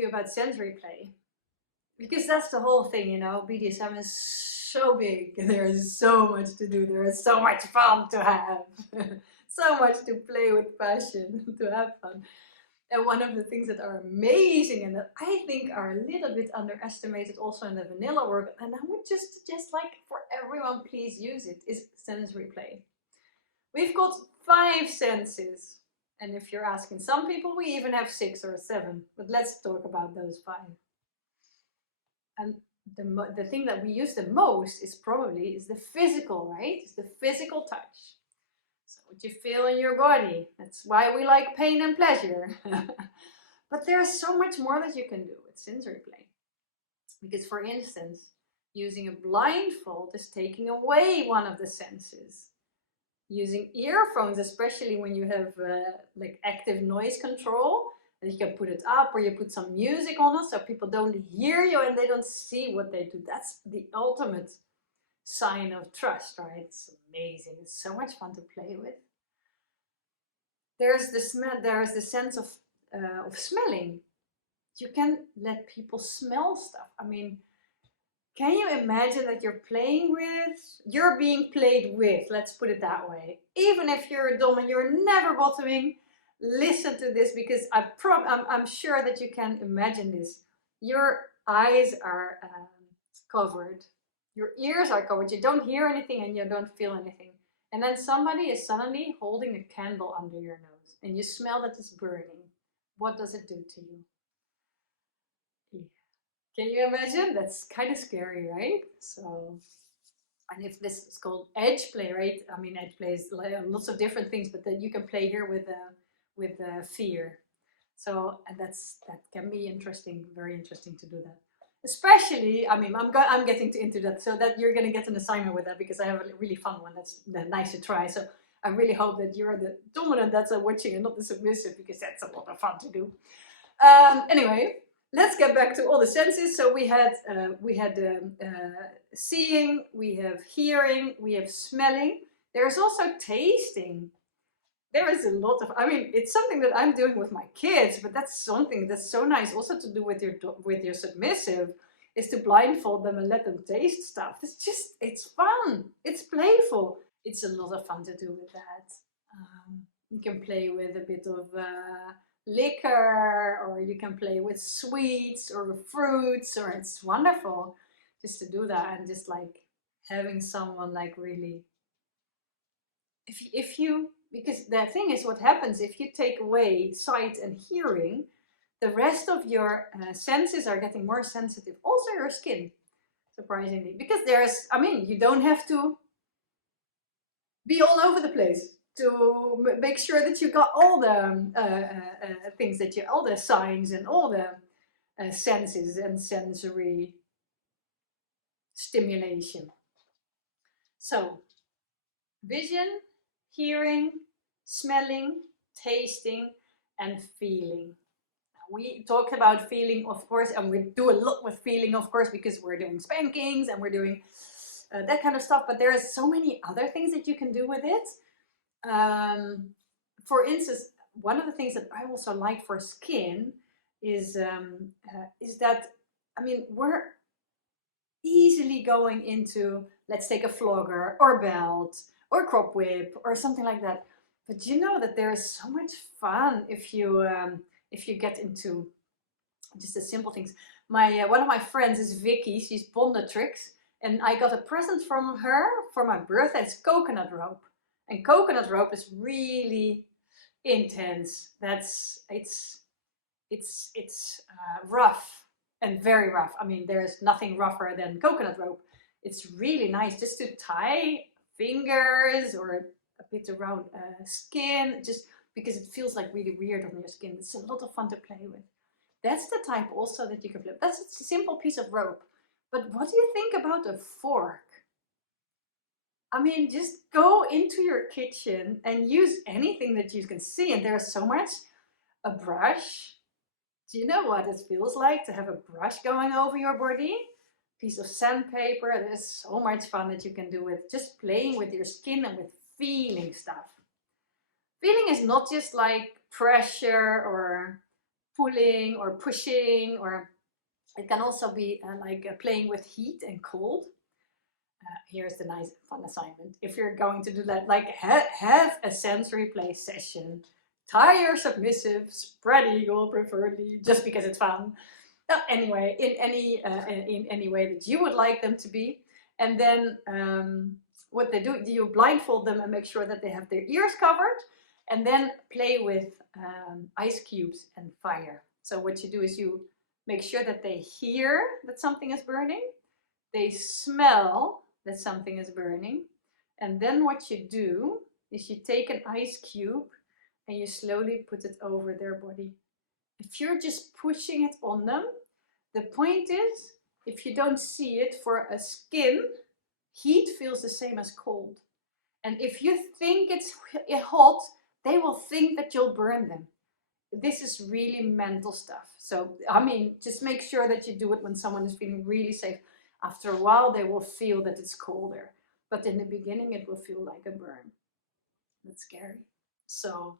you about sensory play. Because that's the whole thing, you know, BDSM is so big and there is so much to do. There is so much fun to have. So much to play with passion, to have fun. And one of the things that are amazing and that I think are a little bit underestimated also in the vanilla work, and I would just like for everyone, please use it, is sensory play. We've got 5 senses. And if you're asking some people, we even have 6 or 7. But let's talk about those 5. And the thing that we use the most is probably the physical, right? It's the physical touch. So what you feel in your body. That's why we like pain and pleasure. But there's so much more that you can do with sensory play. Because for instance, using a blindfold is taking away one of the senses. Using earphones, especially when you have like active noise control, and you can put it up or you put some music on it so people don't hear you and they don't see what they do. That's the ultimate sign of trust, right? It's amazing. It's so much fun to play with. There's the smell. There's the sense of smelling. You can let people smell stuff. I mean, can you imagine that you're being played with, let's put it that way. Even if you're a dom and you're never bottoming, listen to this because I'm sure that you can imagine this. Your eyes are covered. Your ears are covered. You don't hear anything and you don't feel anything. And then somebody is suddenly holding a candle under your nose and you smell that it's burning. What does it do to you? Can you imagine? That's kind of scary, right? So, and if this is called edge play, right? I mean, edge play is like lots of different things, but then you can play here with fear. So, and that can be interesting, very interesting to do that. Especially, I mean, I'm getting into that, so that you're gonna get an assignment with that because I have a really fun one that's nice to try. So I really hope that you're the dominant that's watching and not the submissive because that's a lot of fun to do. Anyway. Let's get back to all the senses. So we had seeing, we have hearing, we have smelling. There's also tasting. There is a lot of. I mean, it's something that I'm doing with my kids, but that's something that's so nice also to do with your submissive, is to blindfold them and let them taste stuff. It's fun. It's playful. It's a lot of fun to do with that. You can play with a bit of. Liquor, or you can play with sweets or fruits, or it's wonderful just to do that and just like having someone like really if you because the thing is what happens if you take away sight and hearing, the rest of your senses are getting more sensitive, also your skin, surprisingly, because you don't have to be all over the place to make sure that you got all the things all the signs and all the senses and sensory stimulation. So, vision, hearing, smelling, tasting, and feeling. We talked about feeling, of course, and we do a lot with feeling, of course, because we're doing spankings and we're doing that kind of stuff, but there are so many other things that you can do with it. For instance, one of the things that I also like for skin is that, I mean, we're easily going into, let's take a flogger or belt or crop whip or something like that. But you know that there is so much fun if you get into just the simple things. My one of my friends is Vicky. She's Bondatrix, and I got a present from her for my birthday. It's coconut rope. And coconut rope is really intense. It's rough and very rough. I mean, there's nothing rougher than coconut rope. It's really nice just to tie fingers or a bit around skin, just because it feels like really weird on your skin. It's a lot of fun to play with. That's the type also that you can play with. That's a simple piece of rope. But what do you think about a fork? I mean, just go into your kitchen and use anything that you can see. And there's so much. A brush. Do you know what it feels like to have a brush going over your body? Piece of sandpaper. There's so much fun that you can do with just playing with your skin and with feeling stuff. Feeling is not just like pressure or pulling or pushing, or it can also be like playing with heat and cold. Here's the nice fun assignment. If you're going to do that, like have a sensory play session. Tie your submissive, spread eagle preferably, just because it's fun. Anyway, in any way that you would like them to be. And then what they do, you blindfold them and make sure that they have their ears covered, and then play with ice cubes and fire. So what you do is you make sure that they hear that something is burning, they smell that something is burning, and then what you do is you take an ice cube and you slowly put it over their body. If you're just pushing it on them, the point is, if you don't see it, for a skin, heat feels the same as cold. And if you think it's hot, they will think that you'll burn them. This is really mental stuff. So, I mean, just make sure that you do it when someone is feeling really safe. After a while, they will feel that it's colder. But in the beginning, it will feel like a burn. That's scary. So,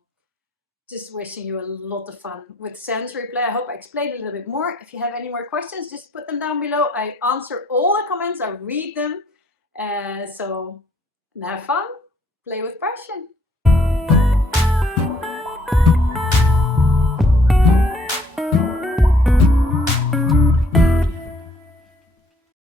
just wishing you a lot of fun with sensory play. I hope I explained a little bit more. If you have any more questions, just put them down below. I answer all the comments, I read them. So have fun, play with passion.